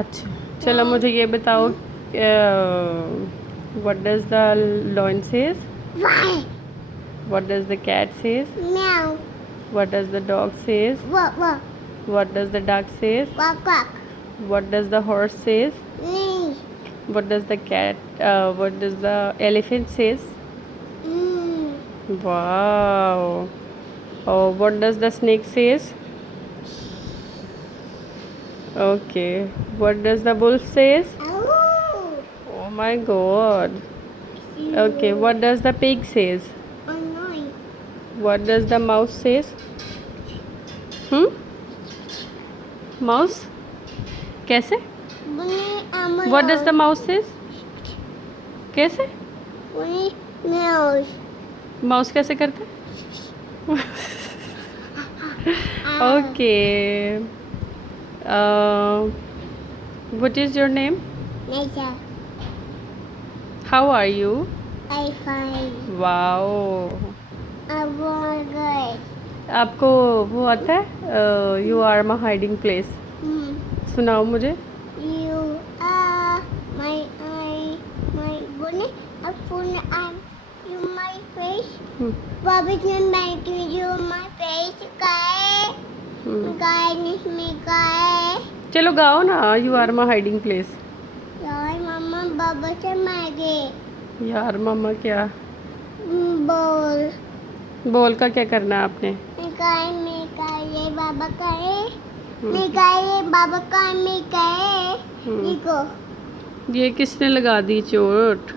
अच्छा चलो मुझे ये बताओ what does the lion says? Why? What does the cat says? Meow. What does the dog says? Walk, walk. What does the duck says? Quack, quack. What does the horse says? Nee. What does the what does the elephant says? Mm. Wow. Oh, what does the snake says? Okay. What does the wolf says? Oh. Oh my God. Okay. What does the pig says? Annoying. What does the mouse says? Mouse? कैसे? Bunny, What does the mouse says? कैसे? Bunny, meows. Mouse कैसे करते? Okay. What is your name? Nature. How are you? I find. Wow. I want good. आपको वो आता है you are my hiding place सुनाओ मुझे You are my eye, my bunny. I put you my face. Bobby's name make you my face. Guy, me guy. चलो गाओ ना you are my hiding place Yaar, mama, Baba से मांगे. यार मामा क्या Ball. बोल का क्या करना है आपने मैं ये बाबा का है. मैं ये बाबा का मैं देखो. ये किसने लगा दी चोट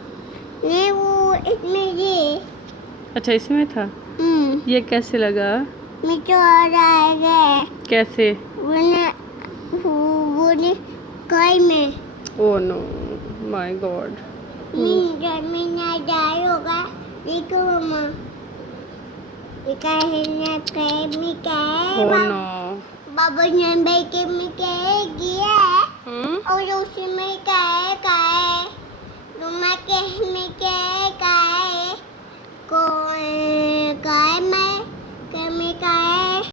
ये वो इसमें ये. अच्छा इसमें था ये कैसे लगा मैं चोर आएगा. कैसे बोले काय में. ओ नो माय गॉड घर में ना जाए होगा. देखो मम्मा. ये क्या है ना काय में क्या है. ओ नो बाबा ने बैठे में क्या है गया. और उसी में क्या है. तुम में क्या है.